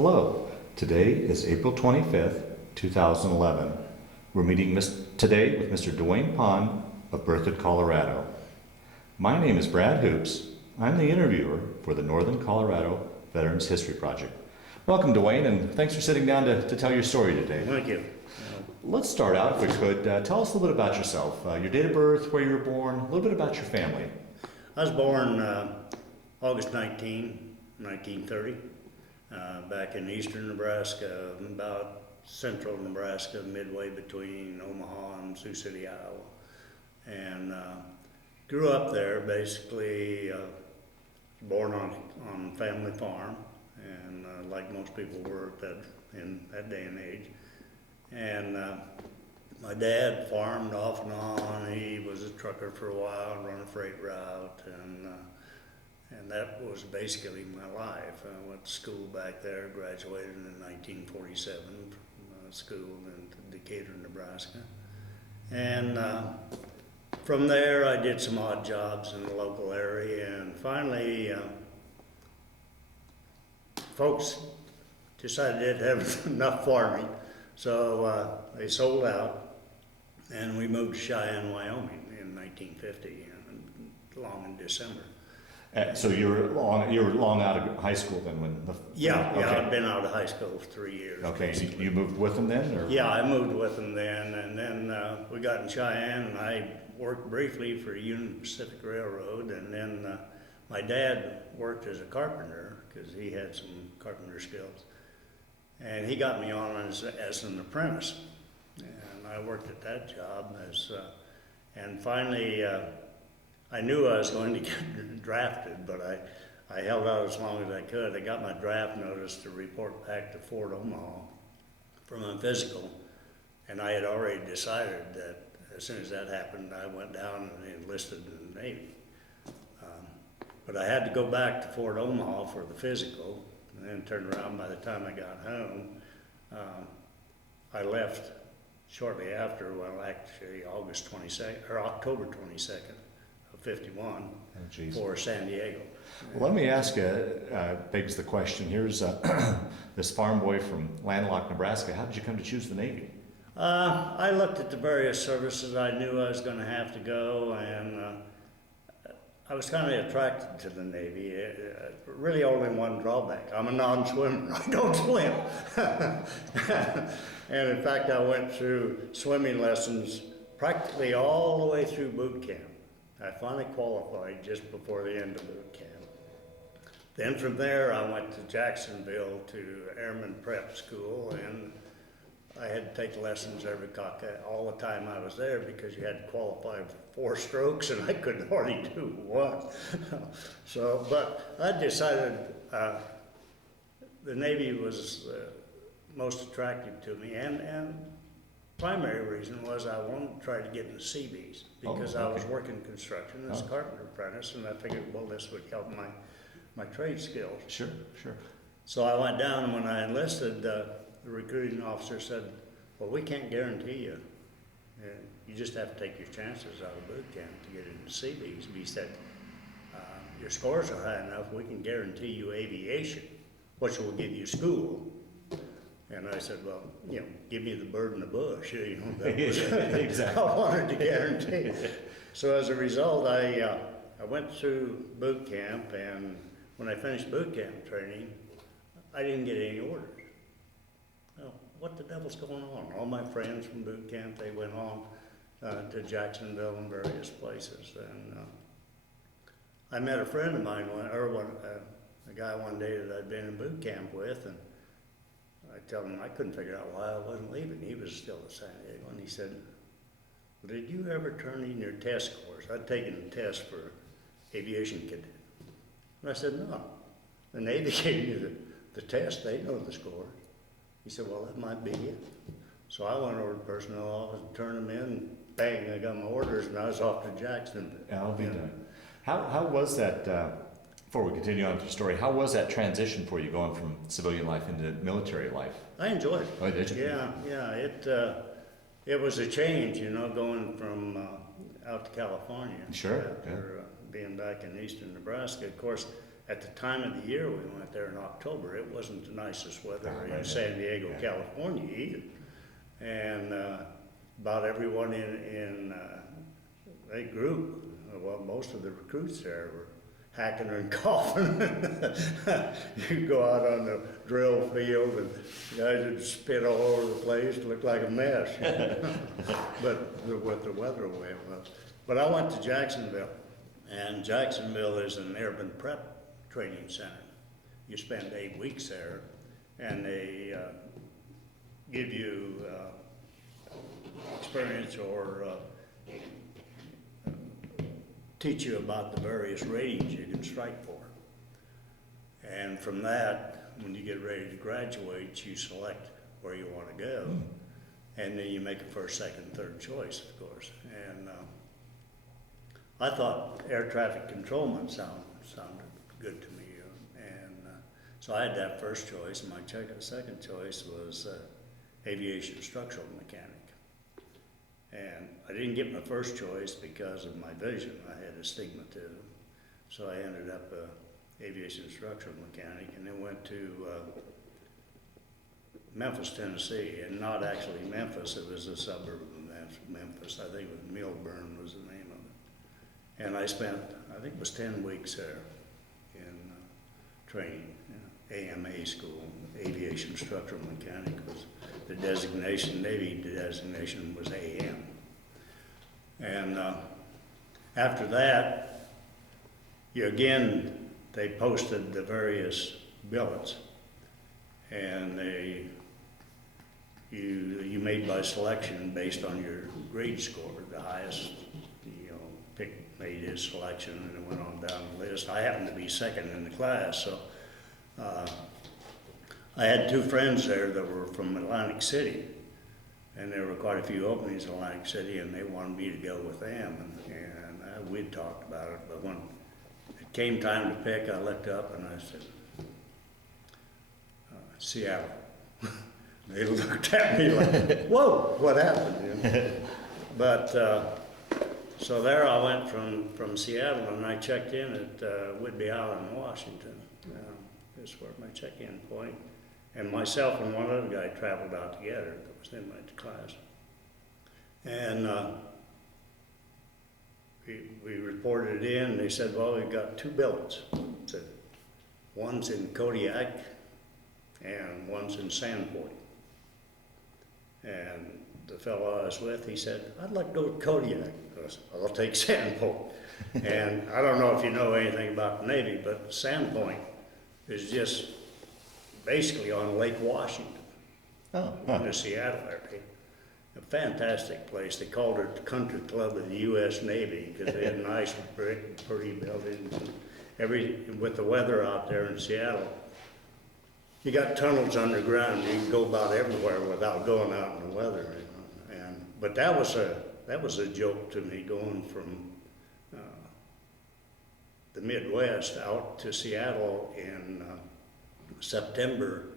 Hello, today is April 25th, 2011. We're meeting today with Mr. Duane Pond of Berthoud, Colorado. My name is Brad Hoops. I'm the interviewer for the Northern Colorado Veterans History Project. Welcome, Duane, and thanks for sitting down to tell your story today. Thank you. Let's start out, if we could. Tell us a little bit about yourself, your date of birth, where you were born, a little bit about your family. I was born August 19, 1930, back in eastern Nebraska, about central Nebraska, midway between Omaha and Sioux City, Iowa. And grew up there, basically born on family farm, and like most people were in that day and age. And my dad farmed off and on. He was a trucker for a while, run a freight route, and that was basically my life. I went to school back there, graduated in 1947 from school in Decatur, Nebraska. And from there I did some odd jobs in the local area, and finally folks decided they'd have enough farming. So they sold out, and we moved to Cheyenne, Wyoming in 1950, along in December. So you were long out of high school then when the... Yeah, okay. I'd been out of high school for 3 years. Okay, so you moved with them then? Or? Yeah, I moved with them then, and then we got in Cheyenne, and I worked briefly for Union Pacific Railroad, and then my dad worked as a carpenter, because he had some carpenter skills. And he got me on as an apprentice, and I worked at that job and finally I knew I was going to get drafted, but I held out as long as I could. I got my draft notice to report back to Fort Omaha for my physical, and I had already decided that as soon as that happened, I went down and enlisted in the Navy. But I had to go back to Fort Omaha for the physical, and then turned around. By the time I got home, I left shortly after, well actually August 22nd, or October 22nd of 51 for San Diego. Well, let me ask you, begs the question, here's this farm boy from landlocked Nebraska. How did you come to choose the Navy? I looked at the various services I knew I was going to have to go, and I was kind of attracted to the Navy. Really only one drawback. I'm a non-swimmer. I don't swim. And in fact, I went through swimming lessons practically all the way through boot camp. I finally qualified just before the end of boot camp. Then from there, I went to Jacksonville to Airman Prep School, and I had to take lessons all the time I was there, because you had to qualify for 4 strokes, and I could hardly do one. So, but I decided the Navy was most attractive to me, and primary reason was I wanted to try to get in the Seabees, because I was working construction as a carpenter apprentice, and I figured, well, this would help my trade skills. Sure, sure. So I went down, and when I enlisted, the recruiting officer said, well, we can't guarantee you. You just have to take your chances out of boot camp to get into Seabees. He said, your scores are high enough, we can guarantee you aviation, which will give you school. And I said, well, give me the bird in the bush. That was exactly. I wanted to guarantee. So as a result, I went through boot camp, and when I finished boot camp training, I didn't get any orders. Well, what the devil's going on? All my friends from boot camp, they went on to Jacksonville and various places. And I met a friend of mine, a guy one day that I'd been in boot camp with, and I told him I couldn't figure out why I wasn't leaving. He was still at San Diego, and he said, well, did you ever turn in your test scores? I'd taken a test for aviation cadet. And I said, no. The Navy gave me the test, they know the score. He said, well, that might be it. So I went over to the personnel office and turned them in. Bang, I got my orders, and I was off to Jacksonville. I'll be done. How was that, before we continue on with your story, how was that transition for you going from civilian life into military life? I enjoyed it. Oh, did you? Yeah. It was a change, going from out to California. Sure. After being back in eastern Nebraska. Of course, at the time of the year we went there in October, it wasn't the nicest weather Right. in San Diego, Yeah. California either. And about everyone in that group, well, most of the recruits there were hacking and coughing. You go out on the drill field and guys would spit all over the place, looked like a mess. But with the weather the way it was. But I went to Jacksonville, and Jacksonville is an airman prep training center. You spend 8 weeks there, and they give you experience or teach you about the various ratings you can strike for. And from that, when you get ready to graduate, you select where you want to go. And then you make a first, second, third choice, of course. And I thought air traffic controlman sounded good to me. So I had that first choice, and my second choice was aviation structural mechanic. And I didn't get my first choice because of my vision. I had astigmatism. So I ended up aviation structural mechanic, and then went to Memphis, Tennessee, and not actually Memphis, it was a suburb of Memphis. I think it was Milburn was the name of it. And I spent, I think it was 10 weeks there in training, AMA school. Aviation structural mechanic was the designation, Navy designation was AM. And after that, they posted the various billets, and you made by selection based on your grade score. The highest, made his selection, and it went on down the list. I happened to be second in the class, so I had 2 friends there that were from Atlantic City, and there were quite a few openings in Atlantic City, and they wanted me to go with them, and we'd talked about it, but when it came time to pick, I looked up and I said, Seattle. They looked at me like, whoa, what happened? But so there I went from Seattle, and I checked in at Whidbey Island, Washington. This was my check-in point. And myself and one other guy traveled out together that was in my class. And we reported it in, and they said, well, we've got 2 billets. Said, one's in Kodiak and one's in Sandpoint. And the fellow I was with, he said, I'd like to go to Kodiak. I said, I'll take Sandpoint. And I don't know if you know anything about the Navy, but Sandpoint is just basically on Lake Washington, in the Seattle area. A fantastic place. They called it the Country Club of the U.S. Navy because they had nice brick, pretty buildings. And with the weather out there in Seattle, you got tunnels underground. You can go about everywhere without going out in the weather. But that was a joke to me, going from the Midwest out to Seattle in September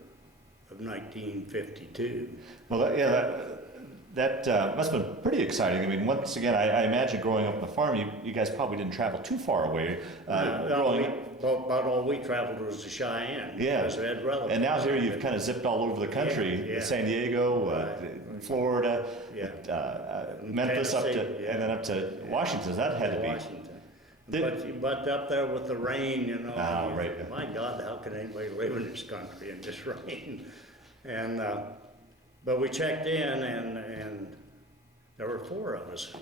of 1952. Well, that must have been pretty exciting. I mean, once again, I imagine growing up on the farm, you guys probably didn't travel too far away. About all we traveled was to Cheyenne. Yeah. Because we had relatives. And now here you've kind of zipped all over the country, Yeah. San Diego, Florida, Memphis, Tennessee, and then up to Washington. That had to be. Washington. But up there with the rain, Right. My God, how can anybody live in this country in this rain? And but we checked in, and there were 4 of us,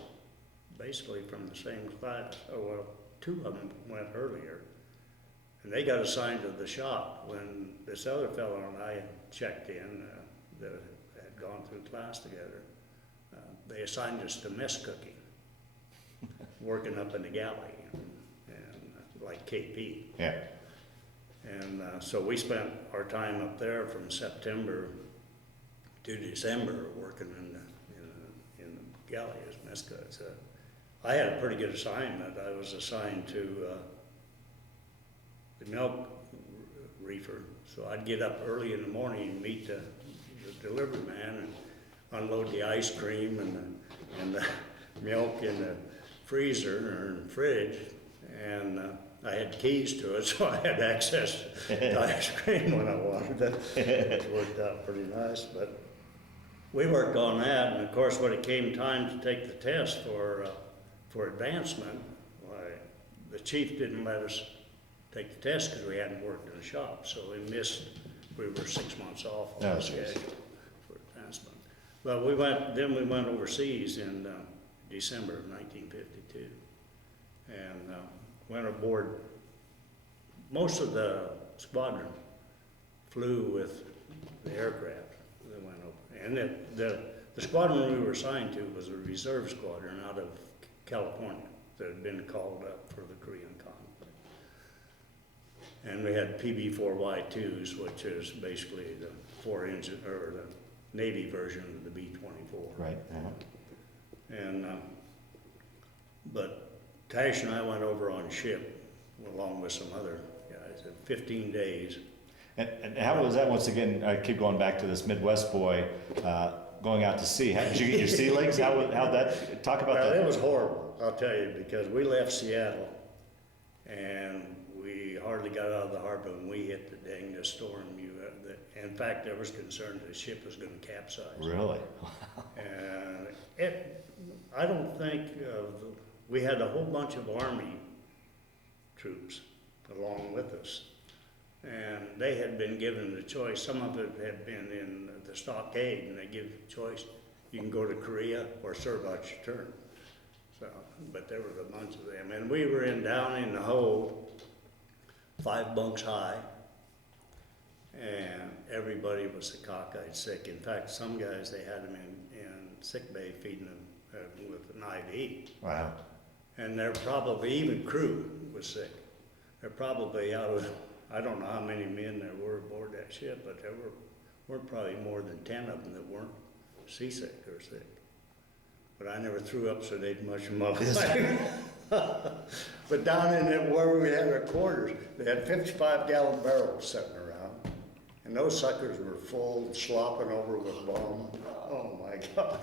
basically from the same class. Oh well, 2 of them went earlier, and they got assigned to the shop. When this other fellow and I checked in, that had gone through class together, they assigned us to mess cooking, working up in the galley. Like KP. Yeah. And so we spent our time up there from September to December working in the galley as mess cooks. I had a pretty good assignment. I was assigned to the milk reefer. So I'd get up early in the morning and meet the delivery man and unload the ice cream and the milk in the freezer or in the fridge. And I had keys to it, so I had access to ice cream when I wanted it. It worked out pretty nice, but we worked on that, and of course, when it came time to take the test for advancement, why, the chief didn't let us take the test because we hadn't worked in the shop, so we were 6 months off on the schedule for advancement. But we went overseas in December of 1952, and went aboard. Most of the squadron flew with the aircraft that went over, and the squadron we were assigned to was a reserve squadron out of California that had been called up for the Korean conflict. And we had PB-4Y2s, which is basically the four-engine, or the Navy version of the B-24. Right. Uh-huh. And but Tash and I went over on ship along with some other guys. 15 days. And how was that? Once again, I keep going back to this Midwest boy going out to sea. How did you get your sea legs? How that? Talk about that. Well, it was horrible, I'll tell you, because we left Seattle and we hardly got out of the harbor when we hit the dangest storm. In fact, there was concern the ship was going to capsize. Really? And I don't think we had a whole bunch of Army troops along with us. And they had been given the choice. Some of it had been in the stockade, and they give the choice. You can go to Korea or serve out your term. So, but there was a bunch of them. And we were down in the hold, 5 bunks high, and everybody was cockeyed sick. In fact, some guys, they had them in sick bay feeding them with an IV. Wow. And they're probably, even crew was sick. They're probably out of, I don't know how many men there were aboard that ship, but there weren't probably more than 10 of them that weren't seasick or sick. But I never threw up so they'd much in my life. But down in it where we had our quarters, they had 55-gallon barrels sitting around. And those suckers were full, slopping over with bomb. Oh my God.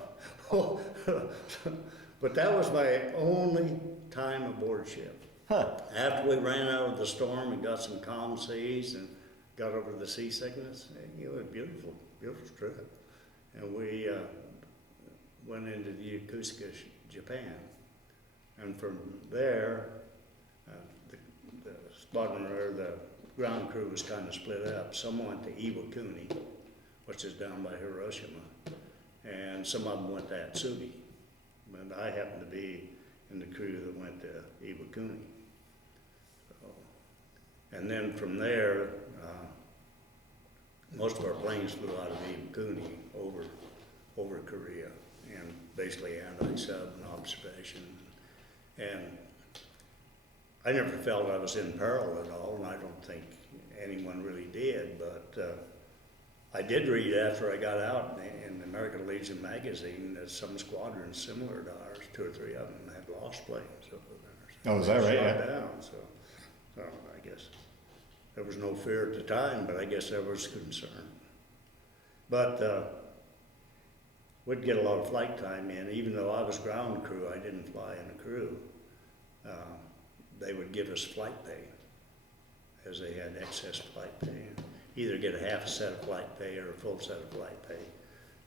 But that was my only time aboard ship. Huh. After we ran out of the storm and got some calm seas and got over the seasickness, it was a beautiful, beautiful trip. And we went into the Yokosuka, Japan. And from there, the squadron, or the ground crew, was kind of split up. Some went to Iwakuni, which is down by Hiroshima, and some of them went to Atsugi. But I happened to be in the crew that went to Iwakuni. And then from there, most of our planes flew out of Iwakuni over Korea, and basically anti-sub and observation. And I never felt I was in peril at all, and I don't think anyone really did, but I did read after I got out in the American Legion magazine that some squadrons similar to ours, 2 or 3 of them, had lost planes over there. Oh, is that right? Yeah. Down, so I guess there was no fear at the time, but I guess there was concern. But we'd get a lot of flight time in. Even though I was ground crew, I didn't fly in a crew. They would give us flight pay, as they had excess flight pay. Either get a half a set of flight pay or a full set of flight pay.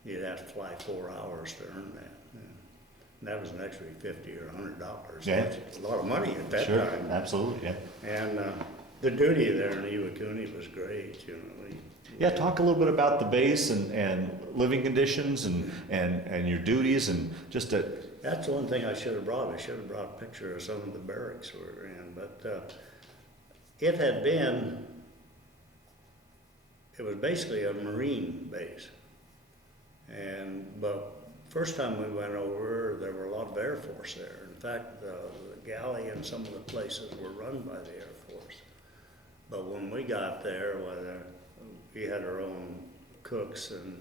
You'd have to fly 4 hours to earn that. And that was an extra $50 or $100. Yeah. That's a lot of money at that Sure, time. absolutely, yeah. And the duty there in Iwakuni was great, you know. Yeah, talk a little bit about the base and living conditions and your duties and just a... That's one thing I should have brought. I should have brought a picture of some of the barracks we were in. But it was basically a Marine base. But first time we went over, there were a lot of Air Force there. In fact, the galley and some of the places were run by the Air Force. But when we got there, we had our own cooks and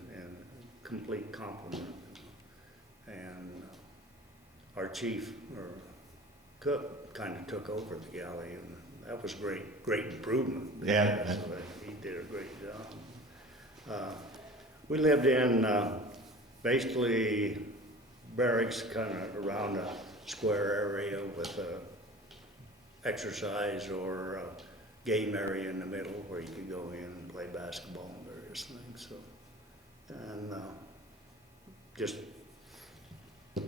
complete complement. And our chief, or cook, kind of took over the galley, and that was great improvement. Yeah. So he did a great job. We lived in basically barracks kind of around a square area with exercise or game area in the middle where you could go in and play basketball and various things. So, and just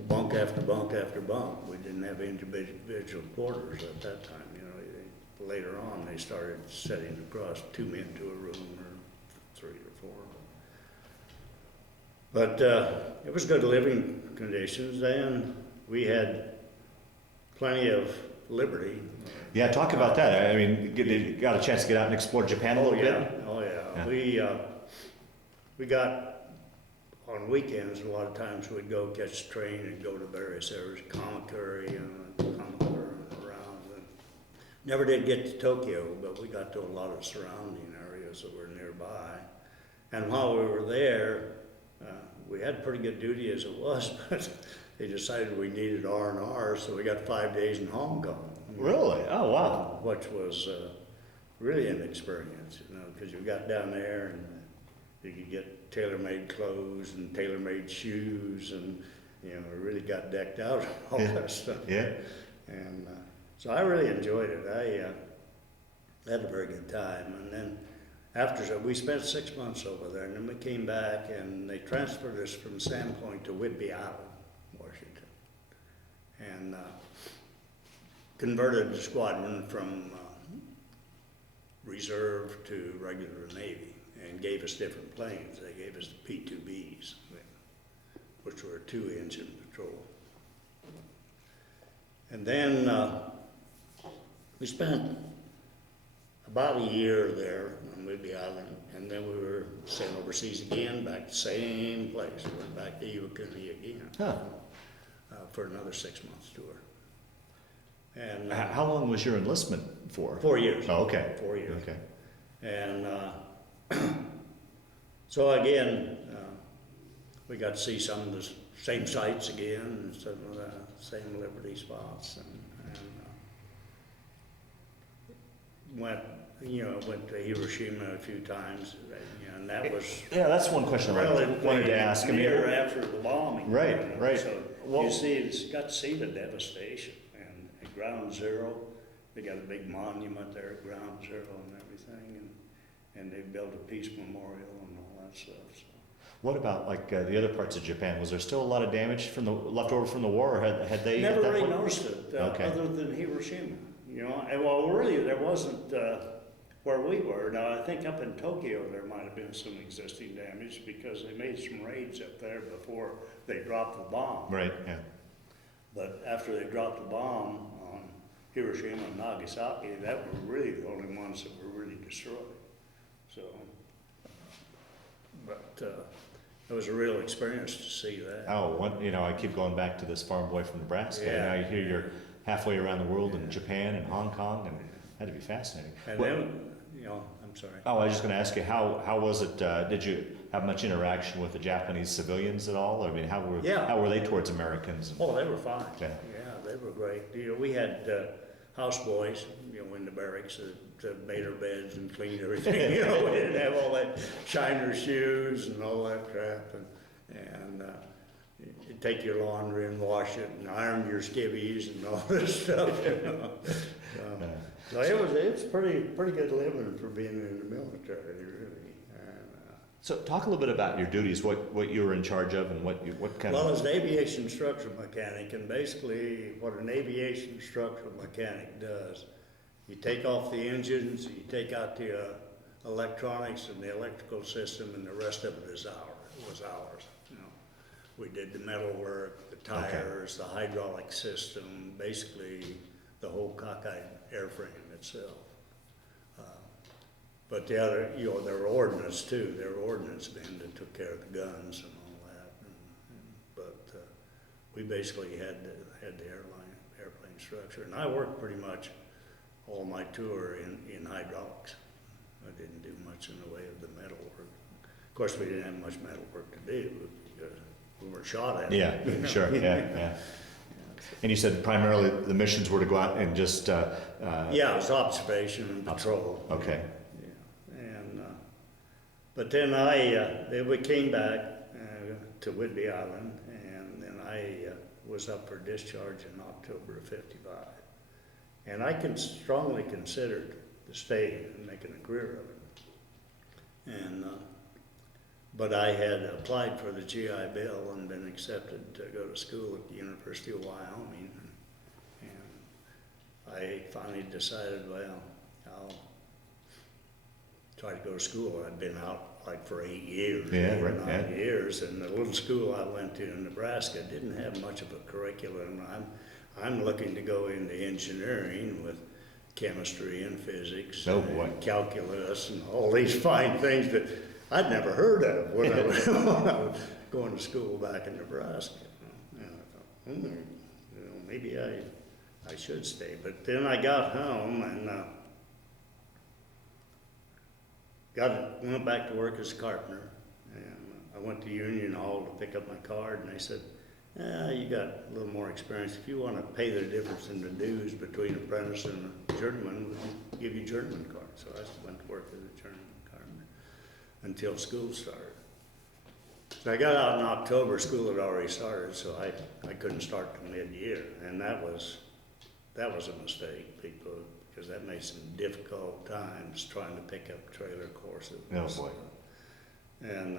bunk after bunk after bunk. We didn't have individual quarters at that time. You know, later on they started setting across 2 men to a room or 3 or 4. But it was good living conditions. Then we had plenty of liberty. Yeah, talk about that. I mean, you got a chance to get out and explore Japan a little bit? Oh yeah. We got, on weekends, a lot of times we'd go catch the train and go to various areas, Kamakura and around. And never did get to Tokyo, but we got to a lot of surrounding areas that were nearby. And while we were there, we had pretty good duty as it was, but they decided we needed R&R, so we got 5 days in Hong Kong. Really? Oh, wow. Which was really an experience, you know, because you got down there and you could get tailor-made clothes and tailor-made shoes, and you know, really got decked out and all that stuff. Yeah. And so I really enjoyed it. I had a very good time. And then after that, we spent 6 months over there, and then we came back, and they transferred us from Sandpoint to Whidbey Island, Washington, and converted the squadron from reserve to regular Navy, and gave us different planes. They gave us the P-2Bs, which were a 2-engine patrol. And then we spent about a year there on Whidbey Island, and then we were sent overseas again, back to the same place. We went back to Iwakuni again for another 6 months tour. And How long was your enlistment for? 4 years. Oh, okay. 4 years. Okay. And so again, we got to see some of the same sights again, and some of the same liberty spots, and went to Hiroshima a few times, and that was Yeah, that's one question I wanted to ask. I mean, after the bombing. Right, you know, right. So Well, got to see the devastation, and at Ground Zero, they got a big monument there at Ground Zero and everything, and they built a peace memorial and all that stuff. So. what about like the other parts of Japan? Was there still a lot of damage from the left over from the war, or had they? Never at that really point? noticed it, Okay. other than Hiroshima. You know, and well, really, there wasn't where we were. Now, I think up in Tokyo there might have been some existing damage because they made some raids up there before they dropped the bomb. Right. Yeah. But after they dropped the bomb on Hiroshima and Nagasaki, that were really the only ones that were really destroyed. So, but it was a real experience to see that. Oh, I keep going back to this farm boy from Nebraska. Yeah. Now you hear you're halfway around the world in Japan and Hong Kong, and that'd be fascinating. And Well- then, I'm sorry. Oh, I was just going to ask you, how was it? Did you have much interaction with the Japanese civilians at all? I mean, how were they towards Americans? Oh, they were fine. Yeah. Yeah, they were great. We had houseboys, in the barracks that made our beds and cleaned everything. We didn't have all that shiner shoes and all that crap, and you'd take your laundry and wash it and iron your skivvies and all this stuff. So it was pretty good living for being in the military, really. And, So talk a little bit about your duties, what you were in charge of, and what kind well, of. as an aviation structural mechanic, and basically what an aviation structural mechanic does, you take off the engines, you take out the electronics and the electrical system, and the rest of it was ours. We did the metal work, the tires, the hydraulic system, basically the whole cockeyed airframe itself. But the other, there were ordnance too. There were ordnance men that took care of the guns and all that. But we basically had the airplane structure. And I worked pretty much all my tour in hydraulics. I didn't do much in the way of the metal work. Of course, we didn't have much metal work to do because we were shot at. Yeah, sure, yeah. And you said primarily the missions were to go out and just. Yeah, it was observation and patrol. Okay. Yeah, and but then we came back to Whidbey Island, and then I was up for discharge in October of '55, And I strongly considered to stay and making a career of it. And but I had applied for the GI Bill and been accepted to go to school at the University of Wyoming. And I finally decided, well, I'll try to go to school. I'd been out like for 8 years, Yeah, 8 or right, 9 yeah. years, and the little school I went to in Nebraska didn't have much of a curriculum. I'm looking to go into engineering with chemistry and physics Oh, boy. and calculus and all these fine things that I'd never heard of when I was, when I was going to school back in Nebraska. And I thought, maybe I should stay. But then I got home and went back to work as a carpenter. And I went to Union Hall to pick up my card, and they said, you got a little more experience. If you want to pay the difference in the dues between apprentice and a journeyman, we'll give you a journeyman card. So I went to work as a journeyman carpenter until school started. So I got out in October, school had already started, so I couldn't start till mid-year. And that was a mistake, because that made some difficult times trying to pick up trailer courses. Oh, boy. And,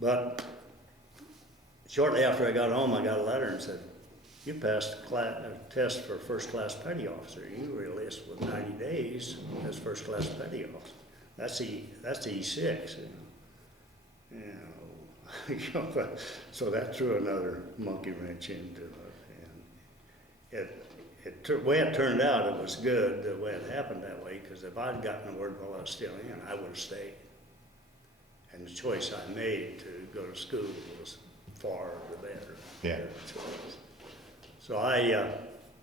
but shortly after I got home, I got a letter and said, you passed a test for first-class petty officer. You were enlisted with 90 days as first-class petty officer. That's E6. So that threw another monkey wrench into it. And the way it turned out, it was good the way it happened that way, because if I'd gotten the word while I was still in, I would have stayed. And the choice I made to go to school was far the better. Yeah. Choice. So I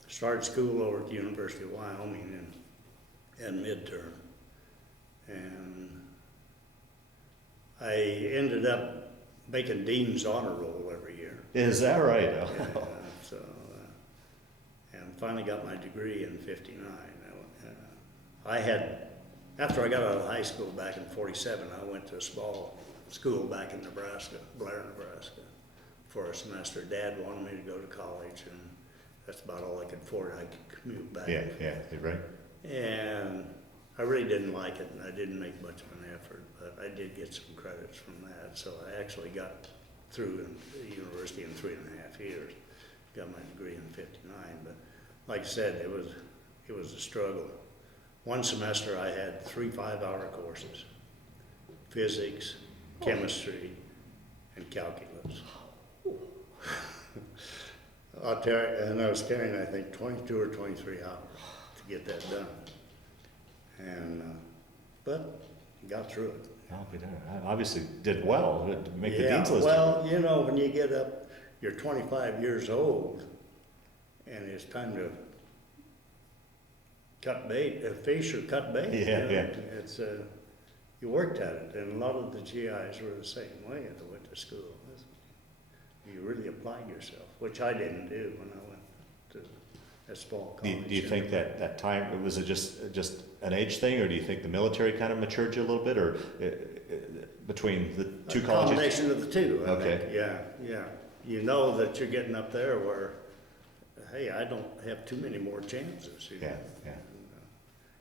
started school over at the University of Wyoming in midterm. And I ended up making Dean's Honor Roll every year. Is that right? And finally got my degree in '59. After I got out of high school back in '47, I went to a small school back in Nebraska, Blair, Nebraska, for a semester. Dad wanted me to go to college, and that's about all I could afford. I could commute back. Yeah, you're right. And I really didn't like it, and I didn't make much of an effort, but I did get some credits from that. So I actually got through the university in 3.5 years. Got my degree in '59, but like I said, it was a struggle. One semester I had 3 5-hour courses: physics, chemistry, and calculus. And I was carrying, I think, 22 or 23 hours to get that done. And but got through it. I obviously did well to make the Yeah, dean's list. well, when you get up, you're 25 years old, and it's time to cut bait, fish or cut bait. Yeah. It's you worked at it, and a lot of the GIs were the same way as I went to school. You really applied yourself, which I didn't do when I went to a small college. Do you think that time, was it just an age thing, or do you think the military kind of matured you a little bit, or between the two colleges? A combination of the two, I Okay. think. Yeah. You know that you're getting up there where, hey, I don't have too many more chances. Yeah. And,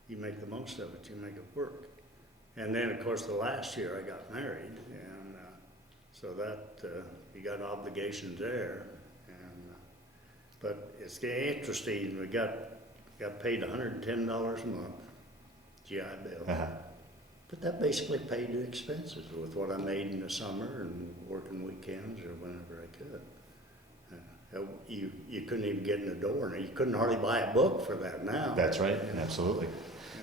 you make the most of it, you make it work. And then, of course, the last year I got married, and so that you got obligations there. And but it's interesting. We got paid $110 a month, GI Bill. Uh-huh. But that basically paid the expenses with what I made in the summer and working weekends or whenever I could. You couldn't even get in the door, and you couldn't hardly buy a book for that now. That's right, absolutely.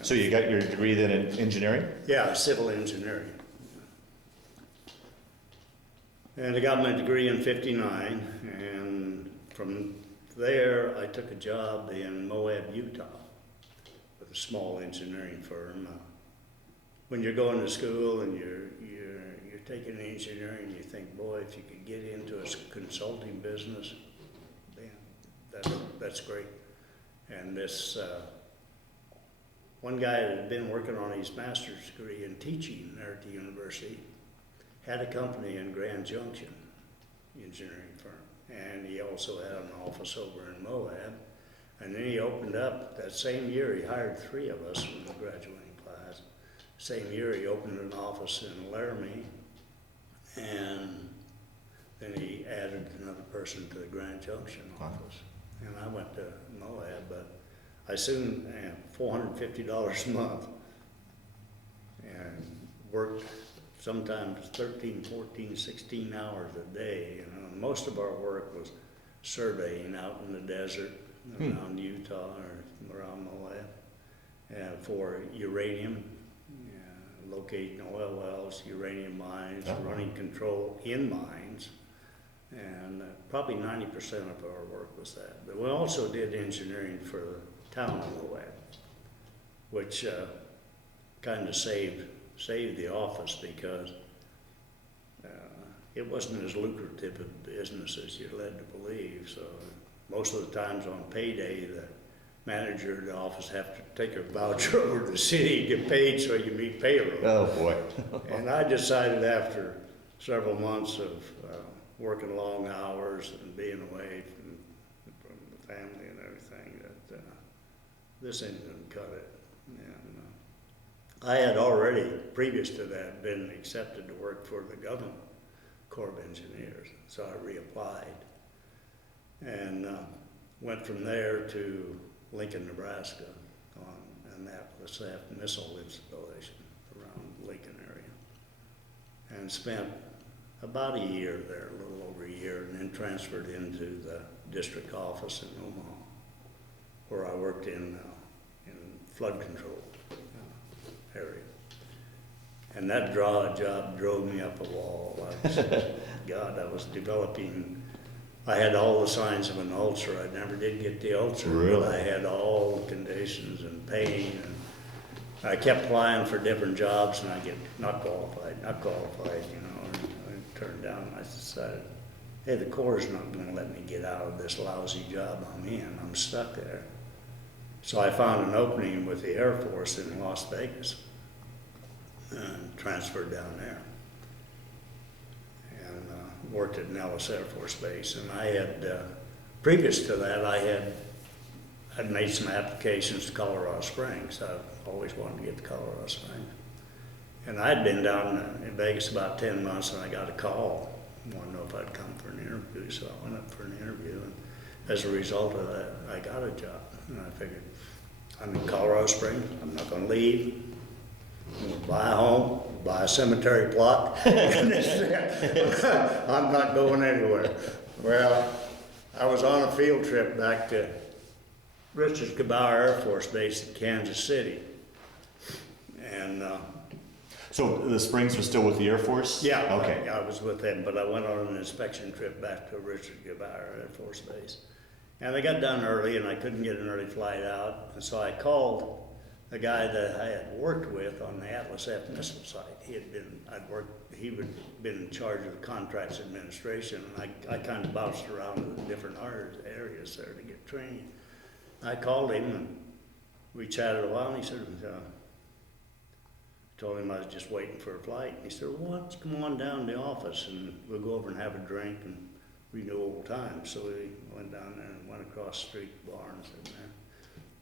So you got your degree then in engineering? Yeah, civil engineering. And I got my degree in '59, and from there I took a job in Moab, Utah, with a small engineering firm. When you're going to school and you're taking engineering, you think, boy, if you could get into a consulting business, man, that's great. And this one guy that had been working on his master's degree in teaching there at the university had a company in Grand Junction, engineering firm, and he also had an office over in Moab. And then he opened up, that same year, he hired 3 of us from the graduating class. Same year, he opened an office in Laramie, and then he added another person to the Grand Junction office. And I went to Moab, but I soon had $450 a month and worked sometimes 13, 14, 16 hours a day. You know, most of our work was surveying out in the desert around Utah or around Moab, and for uranium, locating oil wells, uranium mines, running control in mines, and probably 90% of our work was that. But we also did engineering for the town of Moab, which kind of saved the office because it wasn't as lucrative a business as you're led to believe. So most of the times on payday, the manager of the office have to take a voucher over to the city to get paid so you meet payroll. Oh, boy. And I decided after several months of working long hours and being away from the family and everything that this ain't gonna cut it. And I had already, previous to that, been accepted to work for the government Corps of Engineers, so I reapplied and went from there to Lincoln, Nebraska on an Atlas F missile installation around Lincoln area, and spent about a year there, a little over a year, and then transferred into the district office in Omaha, where I worked in flood control area. And that job drove me up a wall. I was developing. I had all the signs of an ulcer. I never did get the ulcer, really? But I had all the conditions and pain. And I kept applying for different jobs, and I get not qualified, you know, and I turned down. I decided, hey, the Corps is not going to let me get out of this lousy job I'm in. I'm stuck there. So I found an opening with the Air Force in Las Vegas and transferred down there. Worked at Nellis Air Force Base, and I had, previous to that, I'd made some applications to Colorado Springs. I always wanted to get to Colorado Springs. And I'd been down in Vegas about 10 months, and I got a call. Wanted to know if I'd come for an interview, so I went up for an interview, and as a result of that, I got a job. And I figured, I'm in Colorado Springs, I'm not gonna leave. I'm gonna buy a home, buy a cemetery plot, and this is it. I'm not going anywhere. Well, I was on a field trip back to Richard Gebauer Air Force Base in Kansas City. And So the Springs was still with the Air Force? yeah, Okay. I was with them, but I went on an inspection trip back to Richard Gebauer Air Force Base. And I got done early, and I couldn't get an early flight out, and so I called the guy that I had worked with on the Atlas F missile site. He had been in charge of the contracts administration, and I kind of bounced around to the different areas there to get training. I called him, and we chatted a while, and he said, told him I was just waiting for a flight. And he said, well, let's come on down to the office, and we'll go over and have a drink and renew old times. So we went down there and went across the street to Barnes in there.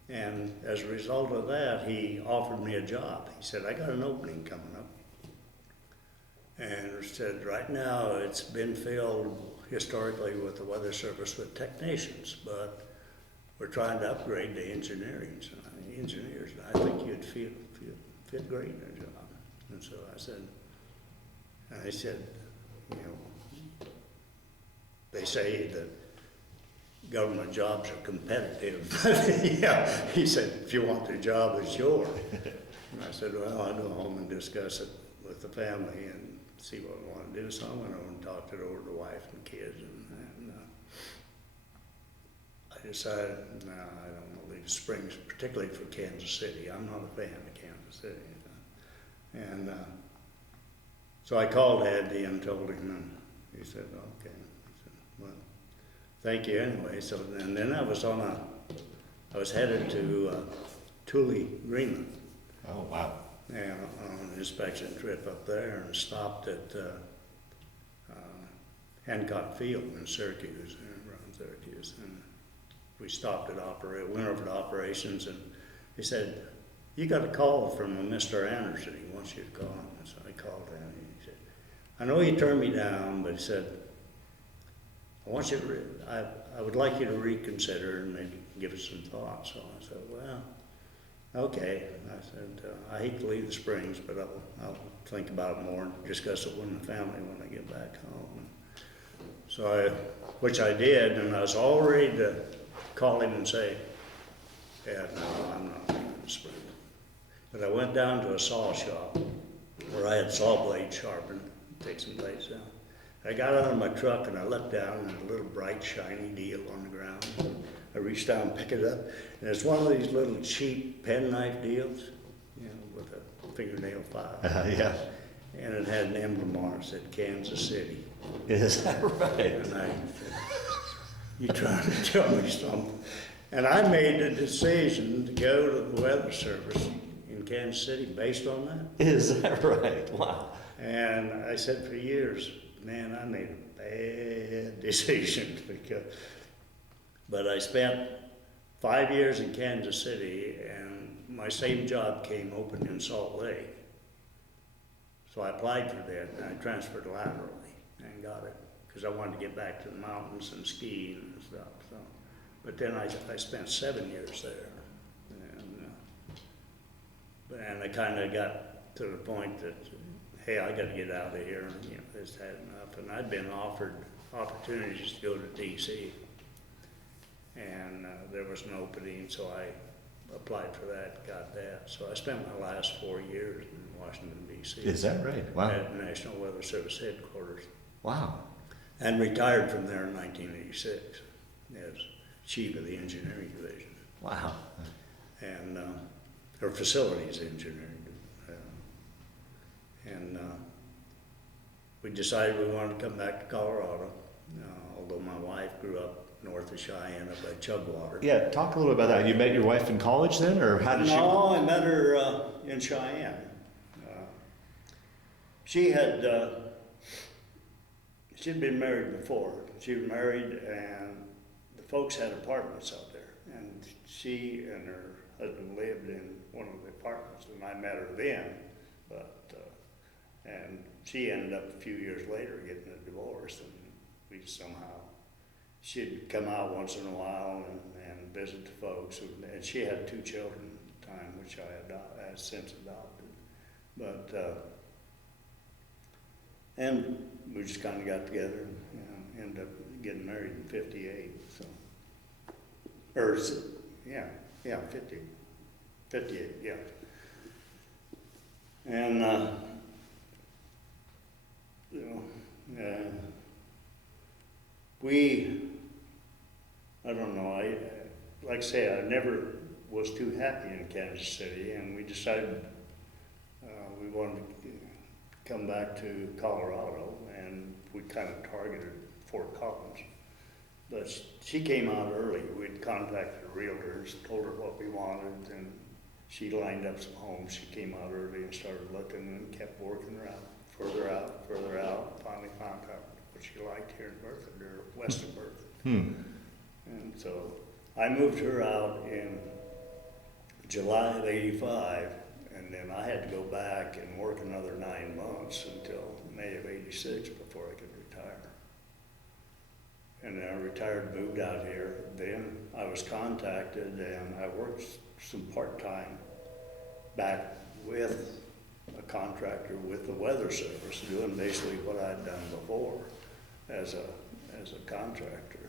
And as a result of that, he offered me a job. He said, I got an opening coming up. And said, right now it's been filled historically with the Weather Service with technicians, but we're trying to upgrade the engineers. And I think you'd fit great in a job. And so I said, you know, they say that government jobs are competitive. Yeah, he said, if you want the job, it's yours. And I said, well, I'll go home and discuss it with the family and see what we want to do. So I went over and talked it over to the wife and kids, and I decided, no, I don't want to leave Springs, particularly for Kansas City. I'm not a fan of Kansas City. And so I called Andy and told him, and he said, okay. He said, well, thank you anyway. So and then I was headed to Thule, Greenland. Oh, wow. And on an inspection trip up there, and stopped at Hancock Field in Syracuse, around Syracuse, and we stopped at went over to operations, and he said, "You got a call from a Mr. Anderson. He wants you to call him." So I called him. And he said, "I know you turned me down, but," he said, "I want you to. I would like you to reconsider and maybe give it some thought." So I said, "Well, okay." I said, "I hate to leave the Springs, but I'll think about it more and discuss it with my family when I get back home." So which I did, and I was all ready to call him and say, "Yeah, no, I'm not leaving the Springs." But I went down to a saw shop where I had saw blades sharpened, take some blades down. I got out of my truck and I looked down and a little bright shiny deal on the ground. I reached down and picked it up, and it's one of these little cheap penknife deals, you know, with a fingernail file. Yeah. And it had an emblem on it that said Kansas City. Is that right? And I said, "You trying to tell me something?" And I made the decision to go to the Weather Service in Kansas City based on that. Is that right? Wow. And I said for years, "Man, I made a bad decision," but I spent 5 years in Kansas City, and my same job came open in Salt Lake. So I applied for that, and I transferred laterally and got it, because I wanted to get back to the mountains and ski and stuff. So, but then I spent 7 years there, and I kind of got to the point that, hey, I got to get out of here, and, you know, it's had enough. And I'd been offered opportunities to go to D.C., and there was an opening, so I applied for that, got that. So I spent my last 4 years in Washington, D.C. Is that right? Wow. At National Weather Service headquarters. Wow. And retired from there in 1986 as chief of the engineering division. Wow. And, or facilities engineering. And we decided we wanted to come back to Colorado, although my wife grew up north of Cheyenne up by Chugwater. Yeah, talk a little about that. You met your wife in college then, or how did No, I met her in Cheyenne. She'd been married before. She was married, and the folks had apartments out there, and she and her husband lived in one of the apartments, and I met her then, but and she ended up a few years later getting a divorce, and we somehow, she'd come out once in a while and visit the folks, and she had 2 children at the time, which I had since adopted. But and we just kind of got together and ended up getting married in 58. So, or yeah, 58, yeah. And you know, I don't know, like I say, I never was too happy in Kansas City, and we decided we wanted to come back to Colorado, and we kind of targeted Fort Collins. But she came out early. We'd contacted the realtors, told her what we wanted, and she lined up some homes. She came out early and started looking and kept working her out, further out, finally found out what she liked here in Berthoud, or west of Berthoud. And so I moved her out in July of '85, and then I had to go back and work another 9 months until May of '86 before I could retire. And then I retired, moved out here. Then I was contacted, and I worked some part-time back with a contractor with the Weather Service, doing basically what I'd done before as a contractor.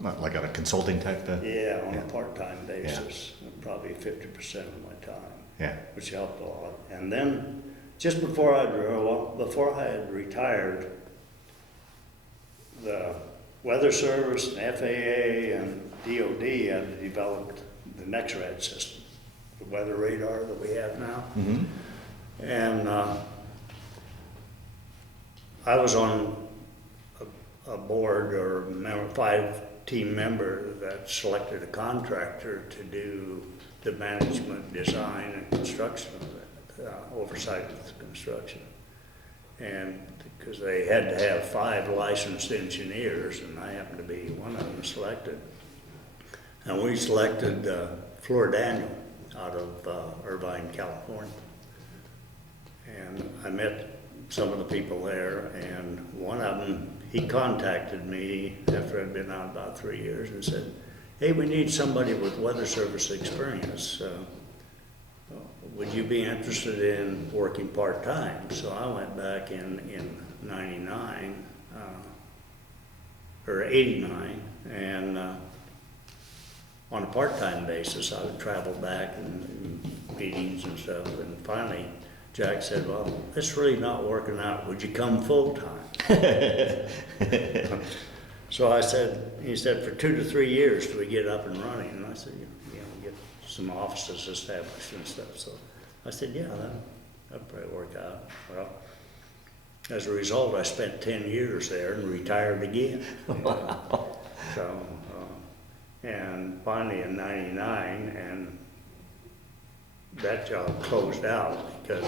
Not like on a consulting type of? Yeah, on a part-time basis, probably 50% of my time. Yeah. Which helped a lot. And then, just before I had retired, the Weather Service, and FAA, and DOD had developed the NexRad system, the weather radar that we have now. Mm-hmm. And I was on a board or 5-team member that selected a contractor to do the management, design, and construction of it, oversight of the construction. And because they had to have 5 licensed engineers, and I happened to be one of them selected. And we selected Fleur Daniel out of Irvine, California. And I met some of the people there, and one of them, he contacted me after I'd been out about 3 years and said, hey, we need somebody with weather service experience. Would you be interested in working part-time? So I went back in 99, or 89, and on a part-time basis, I would travel back and meetings and stuff, and finally, Jack said, well, it's really not working out. Would you come full-time? So I said, he said, for 2 to 3 years till we get up and running. And I said, get some offices established and stuff. So I said, yeah, that'd probably work out. Well, as a result, I spent 10 years there and retired again. Wow. So, and finally in 99, and that job closed out because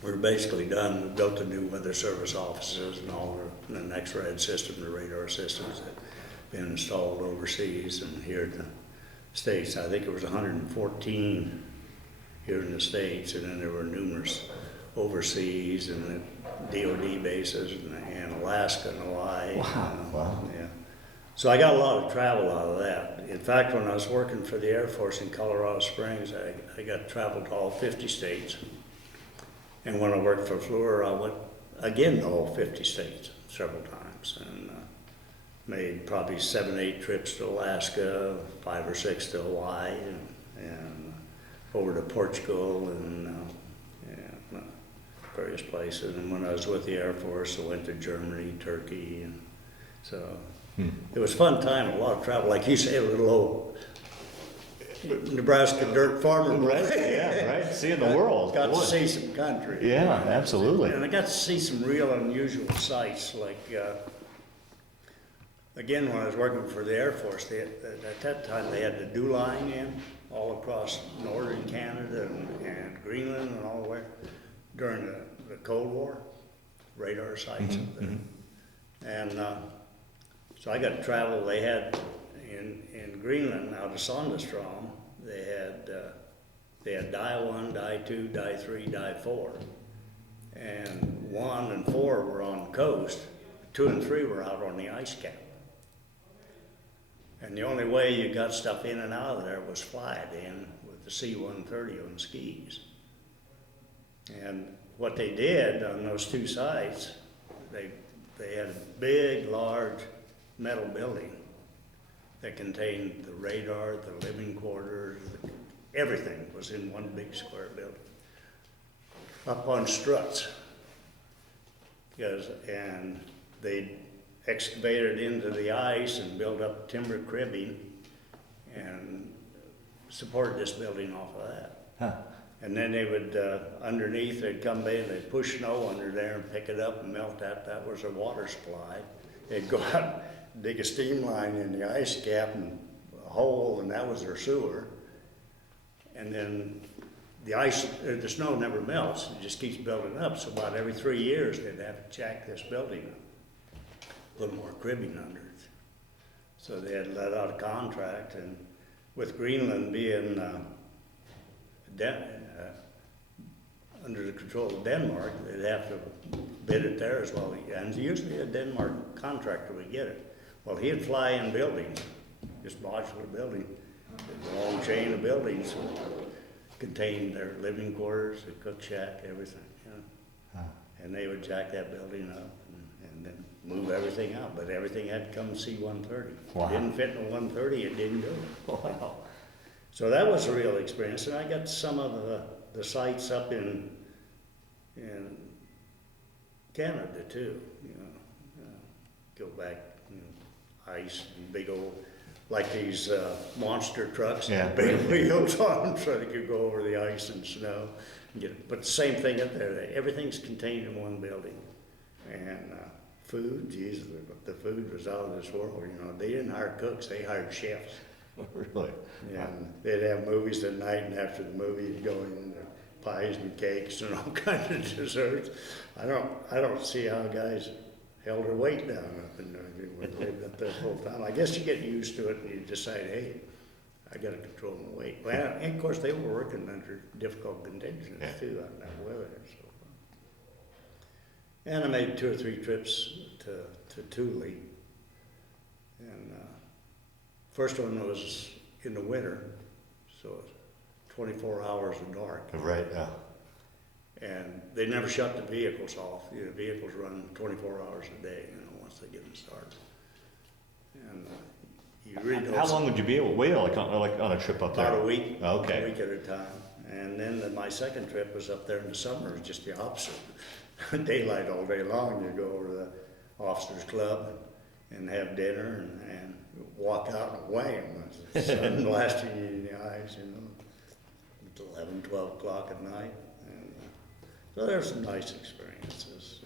we were basically done. We built the new weather service offices and all the next red system, the radar systems that have been installed overseas and here in the States. I think it was 114 here in the States, and then there were numerous overseas and the DOD bases and Alaska and Hawaii. Wow. Wow. Yeah. So I got a lot of travel out of that. In fact, when I was working for the Air Force in Colorado Springs, I got traveled to all 50 states. And when I worked for Fluor, I went again to all 50 states several times and made probably 7, 8 trips to Alaska, 5 or 6 to Hawaii, and over to Portugal and various places. And when I was with the Air Force, I went to Germany, Turkey, and so it was a fun time, a lot of travel. Like you say, a little old Nebraska dirt farmer. Right, yeah, right. Seeing the world. Got Boy. to see some country. Yeah, absolutely. And I got to see some real unusual sights. Like, again, when I was working for the Air Force, at that time they had the dew line in all across northern Canada and Greenland and all the way during the Cold War, radar sites. And so I got to travel. They had in Greenland, out of Sondestrom, they had Die 1, Die 2, Die 3, Die 4. And 1 and 4 were on the coast, 2 and 3 were out on the ice cap. And the only way you got stuff in and out of there was fly it in with the C-130 on skis. And what they did on those 2 sites, they had a big, large metal building that contained the radar, the living quarters, everything was in one big square building, up on struts. And they excavated into the ice and built up timber cribbing and supported this building off of that. Huh. And then they would, underneath, they'd come in, they'd push snow under there and pick it up and melt that. That was their water supply. They'd go out, dig a steam line in the ice cap and a hole, and that was their sewer. And then the snow never melts, it just keeps building up. So about every 3 years, they'd have to jack this building up, a little more cribbing under it. So they had let out a contract, and with Greenland being under the control of Denmark, they'd have to bid it there as well. And usually a Denmark contractor would get it. Well, he'd fly in buildings, just modular building, a long chain of buildings contained their living quarters, a cook shack, everything. And they would jack that building up and then move everything out. But everything had to come C-130. Wow. If it didn't fit in a 130, it didn't go. Wow. So that was a real experience, and I got some of the sites up in Canada too. Go back, ice and big old, like these monster trucks, Yeah. big wheels on them, so they could go over the ice and snow. But the same thing up there. Everything's contained in one building, and food, geez, the food was out of this world. They didn't hire cooks; they hired chefs. Really? And they'd have movies at night, and after the movie, you'd go in there, pies and cakes and all kinds of desserts. I don't see how guys held their weight down up in there when they lived up there full time. I guess you get used to it and you decide, hey, I gotta control my weight. Well, and of course, they were working under difficult conditions too, on that weather and so forth. And I made 2 or 3 trips to Thule. And first one was in the winter, so it was 24 hours of dark. Right, yeah. And they never shut the vehicles off. You know, vehicles run 24 hours a day, you know, once they get them started. And you really don't. How long would you be able to wait like on a trip up there? About a week. Okay. A week at a time. And then my second trip was up there in the summer, it was just the opposite. Daylight all day long. You go over to the officers club and have dinner and walk out and wham, the sun blasting you in the eyes, you know, until 11, 12 o'clock at night. And so there's some nice experiences.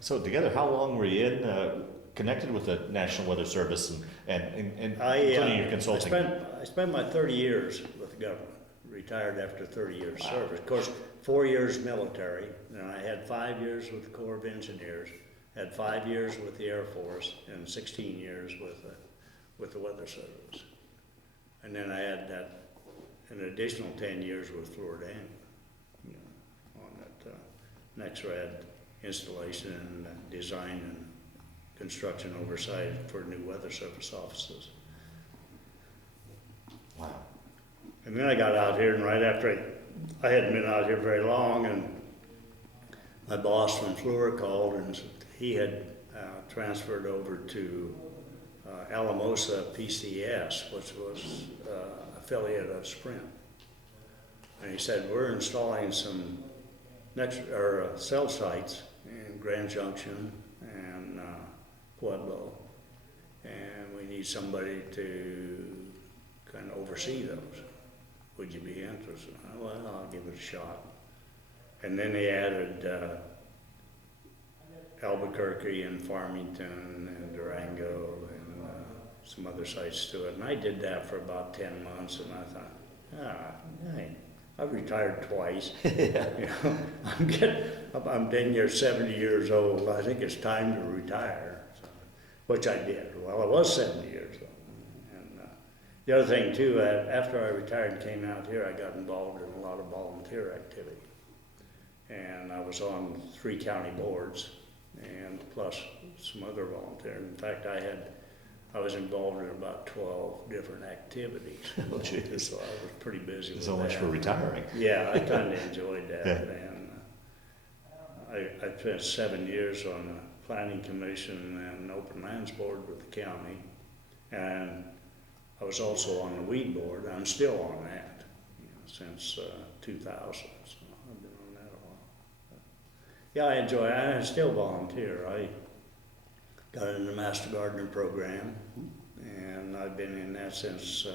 So together, how long were you in, connected with the National Weather Service and including your consulting? I spent my 30 years with the government. Retired after 30 years of service. Of course, 4 years military, and I had 5 years with the Corps of Engineers, had 5 years with the Air Force, and 16 years with the Weather Service. And then I had an additional 10 years with Florida, you know, on that NEXRAD installation and design and construction oversight for new Weather Service offices. Wow. And then I got out here, and right after I hadn't been out here very long, and my boss from Fluor called, and he had transferred over to Alamosa PCS, which was affiliate of Sprint. And he said, we're installing some cell sites in Grand Junction and Pueblo, and we need somebody to kind of oversee those. Would you be interested? Well, I'll give it a shot. And then they added Albuquerque and Farmington and Durango and some other sites to it. And I did that for about 10 months, and I thought, I've retired twice. Yeah. You know, I'm near 70 years old. I think it's time to retire, so, which I did. Well, I was 70 years old. The other thing too, after I retired and came out here, I got involved in a lot of volunteer activity. And I was on 3 county boards and plus some other volunteers. In fact, I was involved in about 12 different activities. Oh, geez. So I was pretty busy with So that. much for retiring. Yeah, I kind of enjoyed that. Yeah. And I spent 7 years on the Planning Commission and Open Lands Board with the county. And I was also on the weed board. I'm still on that, you know, since 2000. So I've been on that a while. Yeah, I enjoy it. I still volunteer. I got in the Master Gardener program, and I've been in that since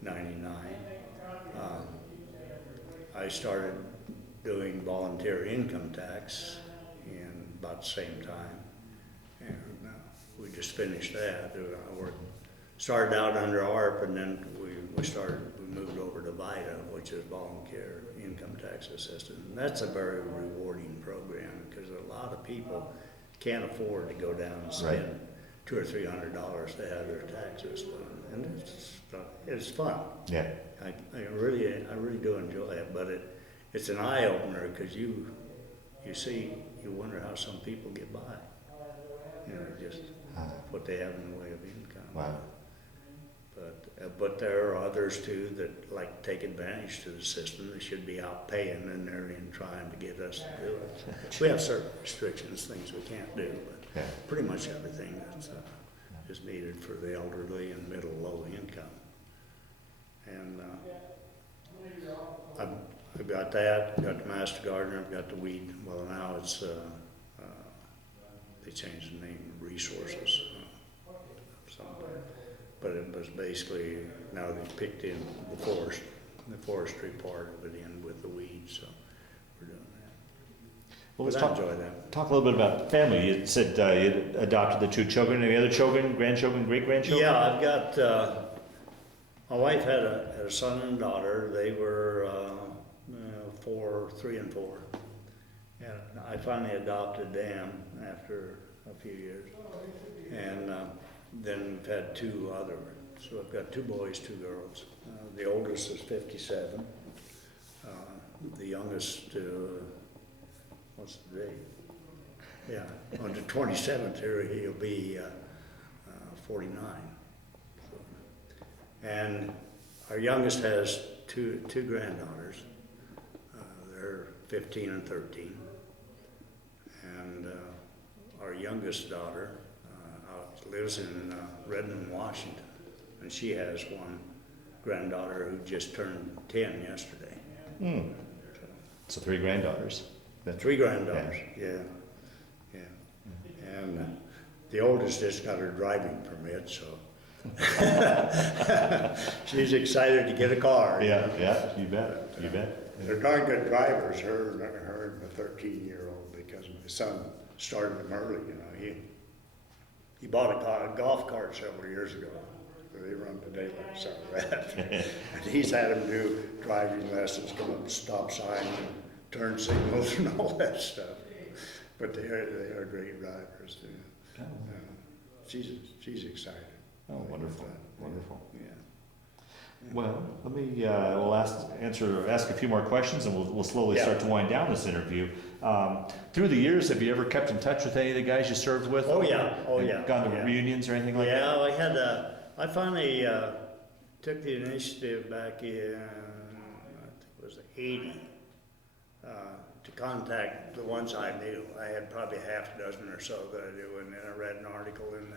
'99. I started doing volunteer income tax in about the same time, and we just finished that. I started out under ARP, and then we moved over to VITA, which is Volunteer Income Tax Assistant. And that's a very rewarding program because a lot of people can't afford to go down and spend $200 or $300 to have their taxes done, and it's fun. Yeah. I really do enjoy it, but it's an eye opener because you wonder how some people get by. You know, just what they have in the way of income. Wow. But there are others too that like take advantage to the system. They should be out paying, and they're in trying to get us to do it. We have certain restrictions, things we can't do, but pretty much everything that's is needed for the elderly and middle low income. And I've got that. Got the Master Gardener. I've got the weed. Well, now it's they changed the name, Resources. But it was basically, now they picked in the forestry part of it in with the weeds, so we're doing that. Well, let's I enjoy that. talk a little bit about family. You said you adopted the 2 children. Any other children, grandchildren, great-grandchildren? Yeah, I've got, my wife had a son and daughter. They were 3 and 4. And I finally adopted them after a few years. And then we've had 2 other So I've got 2 boys, 2 girls. The oldest is 57. The youngest, what's the date? Yeah, on the 27th here, he'll be 49. And our youngest has two granddaughters. They're 15 and 13. And our youngest daughter lives in Redmond, Washington. And she has one granddaughter who just turned 10 yesterday. Hmm. So 3 granddaughters. 3 granddaughters, yeah. And the oldest just got her driving permit, so she's excited to get a car. Yeah, yeah, you bet, you bet. They're darn good drivers, her and the 13-year-old, because my son started them early, you know. He bought a golf cart several years ago. They run the daylights out of that. And he's had him do driving lessons, come up to stop signs and turn signals and all that stuff. But they are great drivers. Oh. She's excited. Oh, wonderful, wonderful. Yeah. Well, let me, we'll ask a few more questions and we'll slowly start to wind down this interview. Through the years, have you ever kept in touch with any of the guys you served with? Oh yeah, oh yeah. Gone to reunions or anything like that? I finally took the initiative back in, I think it was 80, to contact the ones I knew. I had probably half a dozen or so that I knew, and then I read an article in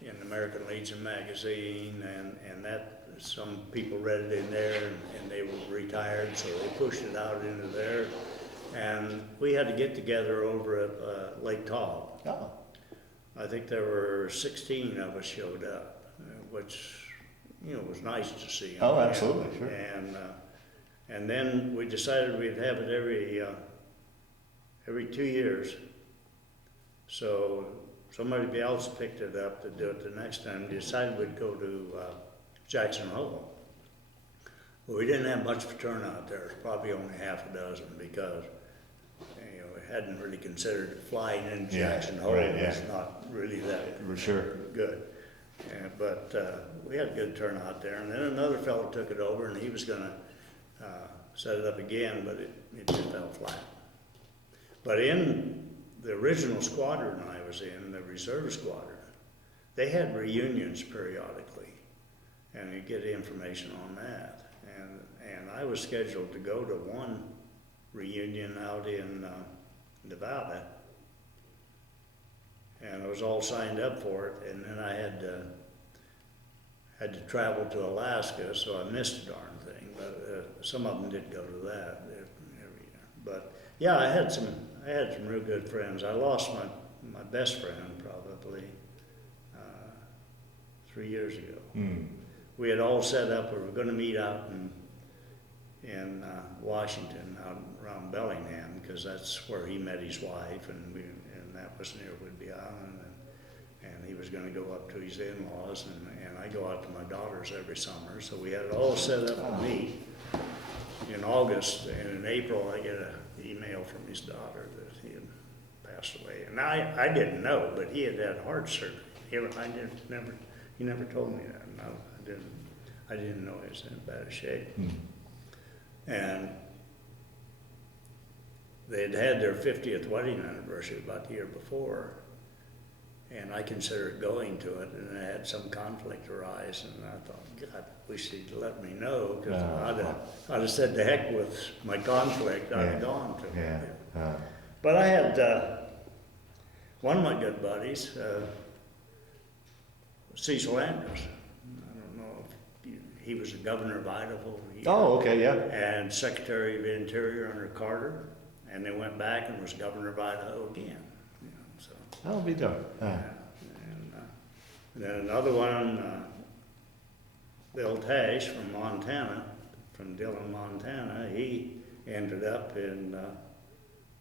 the American Legion magazine, and that some people read it in there, and they were retired, so they pushed it out into there. And we had to get together over at Lake Tahoe. Oh. I think there were 16 of us showed up, which, you know, was nice to see. Oh, absolutely, sure. And then we decided we'd have it every 2 years. So somebody else picked it up to do it the next time. Decided we'd go to Jackson Hole. Well, we didn't have much of a turnout there. It was probably only half a dozen because, you know, we hadn't really considered flying in Jackson Hole. It's not really that good. But we had a good turnout there. And then another fellow took it over, and he was going to set it up again, but it just fell flat. But in the original squadron I was in, the reserve squadron, they had reunions periodically, and you get information on that. And I was scheduled to go to one reunion out in Nevada, and I was all signed up for it, and then I had to travel to Alaska, so I missed the darn thing. But some of them did go to that every year. But yeah, I had some real good friends. I lost my best friend probably 3 years ago. Mm. We had all set up. We were going to meet out in Washington, out around Bellingham, because that's where he met his wife, and that was near Whidbey Island. And he was going to go up to his in-laws, and I go out to my daughters every summer. So we had it all set up to meet in August, and in April I get an email from his daughter that he had passed away. And I didn't know, but he had heart surgery. He never told me that. No, I didn't know he was in bad shape. Mm. And they had their 50th wedding anniversary about the year before. And I considered going to it, and I had some conflict arise, and I thought, God, I wish he'd let me know, because I'd have said, to heck with my conflict, I'd have gone to it. But I had one of my good buddies, Cecil Andrews. I don't know if he was the governor of Idaho. Oh, okay, yeah. And Secretary of the Interior under Carter, and they went back and was governor of Idaho again. That'll be done. And then another one, Bill Tash from Montana, from Dillon, Montana, he ended up in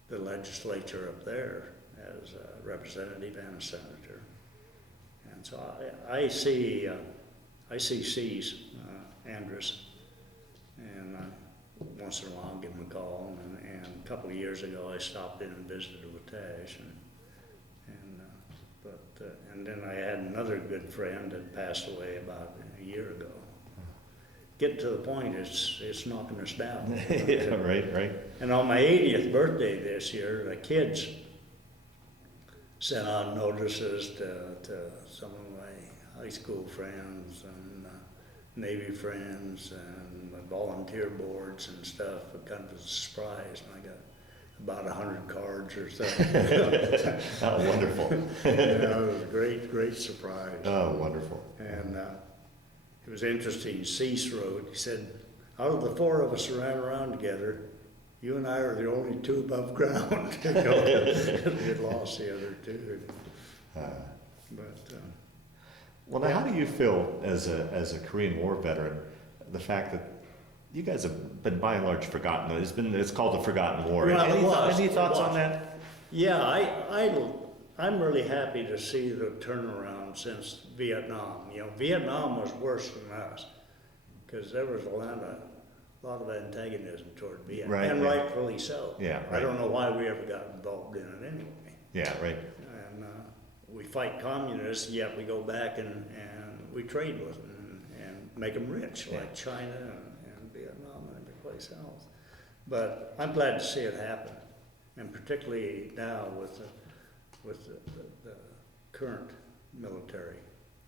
the legislature up there as a representative and a senator. And so I see C's Andrus, and once in a while I'll give him a call. And a couple of years ago I stopped in and visited with Tash. And then I had another good friend that passed away about a a year ago. Getting to the point, it's knocking us down. Yeah, right. And on my 80th birthday this year, the kids sent out notices to some of my high school friends and Navy friends and my volunteer boards and stuff. It kind of was a surprise, and I got about 100 cards or so. Oh, wonderful. It was a great surprise. Oh, wonderful. And it was interesting. Cease wrote, he said, out of the four of us who ran around together, you and I are the only two above ground. We had lost the other two. Well, now, how do you feel as a Korean War veteran, the fact that you guys have been by and large forgotten? It's called the Forgotten War. Well, Any thoughts on that? Yeah, I'm really happy to see the turnaround since Vietnam. Vietnam was worse than us because there was a lot of antagonism toward Vietnam, right, and yeah. rightfully so. Yeah, right. I don't know why we ever got involved in it anyway. Yeah, right. And we fight communists, yet we go back and we trade with them and make them rich, Yeah. like China and Vietnam and every place else. But I'm glad to see it happen, and particularly now with the current military,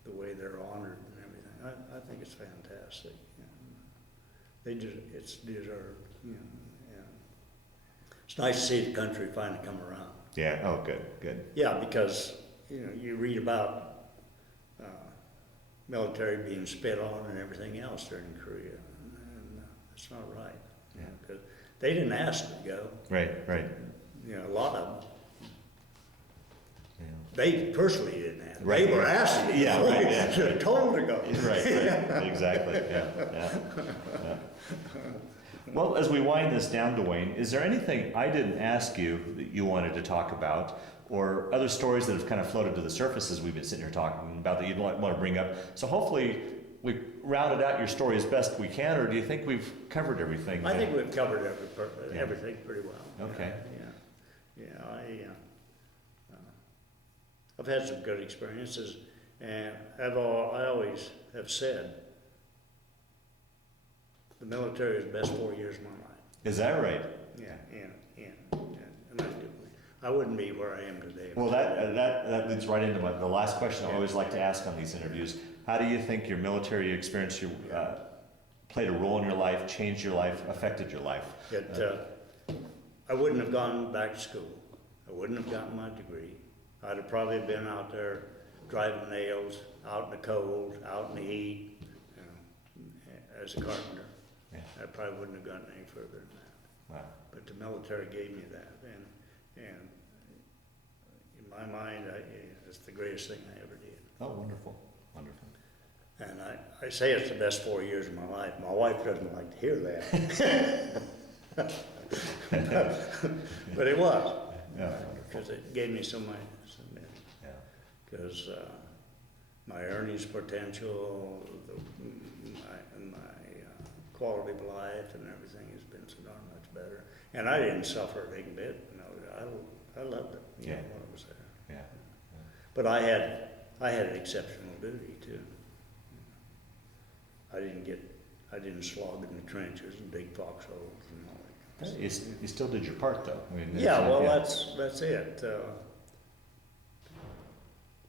the way they're honored and everything. I think it's fantastic. It's deserved. And it's nice to see the country finally come around. Yeah. Oh, good. Yeah, because you read about military being spit on and everything else during Korea, and it's not right. Yeah. Because they didn't ask to go. Right. A lot of them. Yeah. They personally didn't ask. Right. They were asked to go. Yeah, right, yeah. They were told to go. Right. Exactly. Yeah. Well, as we wind this down, Duane, is there anything I didn't ask you that you wanted to talk about, or other stories that have kind of floated to the surface as we've been sitting here talking about that you'd want to bring up? So hopefully we rounded out your story as best we can, or do you think we've covered everything? I think we've covered everything pretty well. Okay. I've had some good experiences, and I always have said the military is the best 4 years of my life. Is that right? Yeah, and I wouldn't be where I am today. Well, that leads right into the last question I always like to ask on these interviews. How do you think your military experience played a role in your life, changed your life, affected your life? I wouldn't have gone back to school. I wouldn't have gotten my degree. I'd have probably been out there driving nails, out in the cold, out in the heat, as a carpenter. Yeah. I probably wouldn't have gotten any further than that. Wow. But the military gave me that, and in my mind, it's the greatest thing I ever did. Oh, wonderful. And I say it's the best 4 years of my life. My wife doesn't like to hear that. But it was. Yeah. Because it gave me so much. Yeah. Because my earnings potential, my quality of life and everything has been so darn much better. And I didn't suffer a bit. I loved it. When I was there. Yeah. But I had an exceptional duty too. I didn't slog in the trenches and dig foxholes and all that kind of stuff. You still did your part, though. I mean, That's it.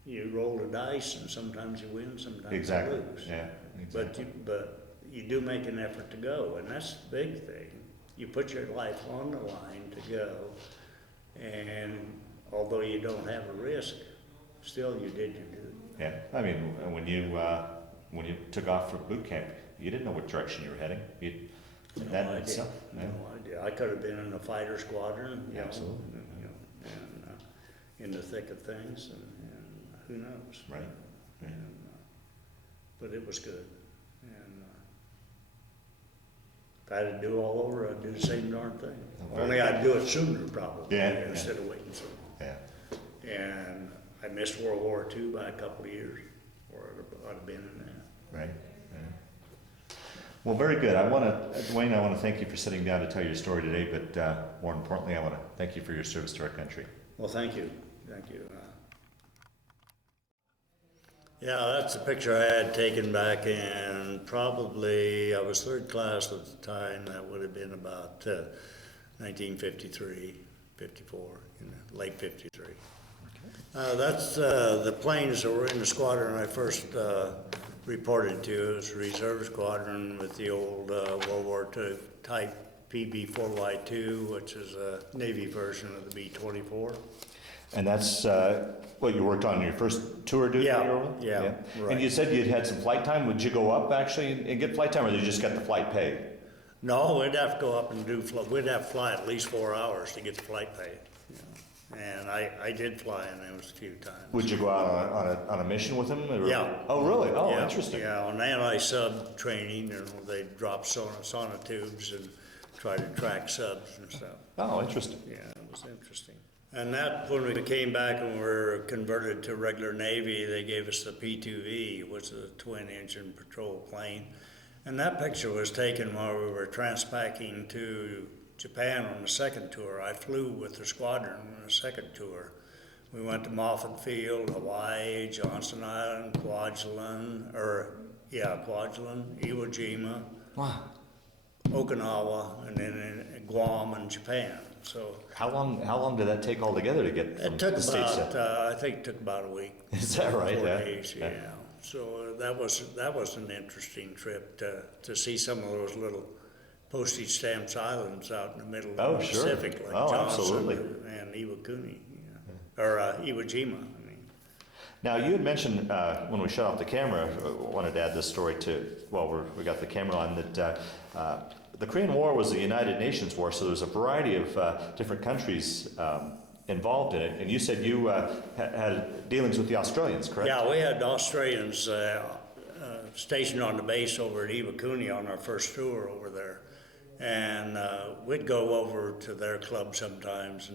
You roll the dice, and sometimes you win, sometimes exactly. you lose. Yeah, exactly. But you do make an effort to go, and that's the big thing. You put your life on the line to go, and although you don't have a risk, still you did your duty. Yeah, I mean, when you took off for boot camp, you didn't know what direction you were heading. No idea. I could have been in a fighter squadron, Absolutely. and in the thick of things, and who knows? Right. But it was good. And if I had to do all over, I'd do the same darn thing. Only I'd do it sooner, probably, instead of waiting so long. Yeah. And I missed World War II by a couple of years, or I'd have been in there. Right. Yeah. Well, very good. Duane, I want to thank you for sitting down to tell your story today, but more importantly, I want to thank you for your service to our country. Well, thank you. Thank you. Yeah, that's a picture I had taken back in probably, I was third class at the time. That would have been about 1953, 54, late 53. That's the planes that were in the squadron I first reported to. It was a reserve squadron with the old World War II type PB-4Y2, which is a Navy version of the B-24. And that's what you worked on your first tour duty? Yeah, right. And you said you'd had some flight time. Would you go up actually and get flight time, or did you just get the flight paid? No, we'd have to go up and we'd have to fly at least 4 hours to get the flight paid. And I did fly in those a few times. Would you go out on a mission with them? Or? Yeah. Oh, really? Oh, Yeah, interesting. Yeah, on anti-sub training, they'd drop sonotubes and try to track subs and stuff. Oh, interesting. Yeah, it was interesting. And that, when we came back and were converted to regular Navy, they gave us the P2V, which is a twin-engine patrol plane. And that picture was taken while we were transpacking to Japan on the second tour. I flew with the squadron on the second tour. We went to Moffett Field, Hawaii, Johnston Island, Kwajalein, Iwo Jima, Wow. Okinawa, and then in Guam and Japan. So How long did that take altogether to get from it took the States? about, I think it took about a week. Is that right? 4 Yeah. days, yeah. So that was an interesting trip to see some of those little postage stamps islands out in the middle of Oh, the sure. Pacific, like Oh, Johnston absolutely. and Iwakuni, or Iwo Jima. I mean, Now, you had mentioned when we shut off the camera, I wanted to add this story to, well, we got the camera on, that the Korean War was a United Nations war, so there's a variety of different countries involved in it. And you said you had dealings with the Australians, correct? yeah, we had Australians stationed on the base over at Iwakuni on our first tour over there. And we'd go over to their club sometimes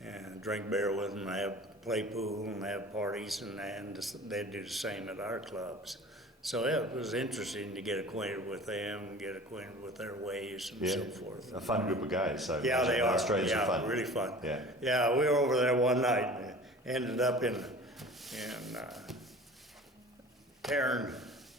and drink beer with them, play pool and have parties, and they'd do the same at our clubs. So it was interesting to get acquainted with them, get acquainted with their ways and so forth. A fun group of guys. Yeah, they are. Australians yeah, are fun. Really fun. Yeah. Yeah, we were over there one night and ended up in tearing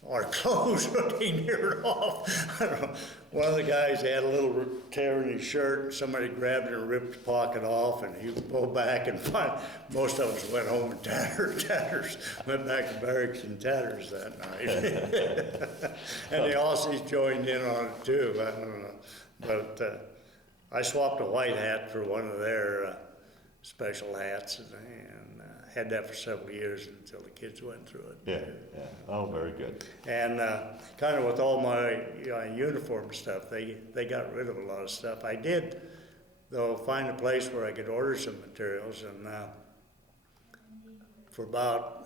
our clothes looking near it off. I don't know. One of the guys had a little tear in his shirt. Somebody grabbed it and ripped the pocket off, and he pulled back, and most of us went home in tatters. Went back to barracks in tatters that night. And the Aussies joined in on it too. I don't know, but I swapped a white hat for one of their special hats, and had that for several years until the kids went through it. Yeah. Oh, very good. And kind of with all my uniform stuff, they got rid of a lot of stuff. I did, though, find a place where I could order some materials, and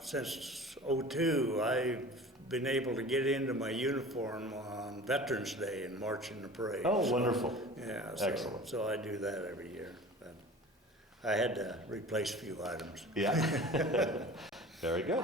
since '02, I've been able to get into my uniform on Veterans Day and march in the parade. Oh, wonderful. Yeah, Excellent. So I do that every year. But I had to replace a few items. Yeah. Very good.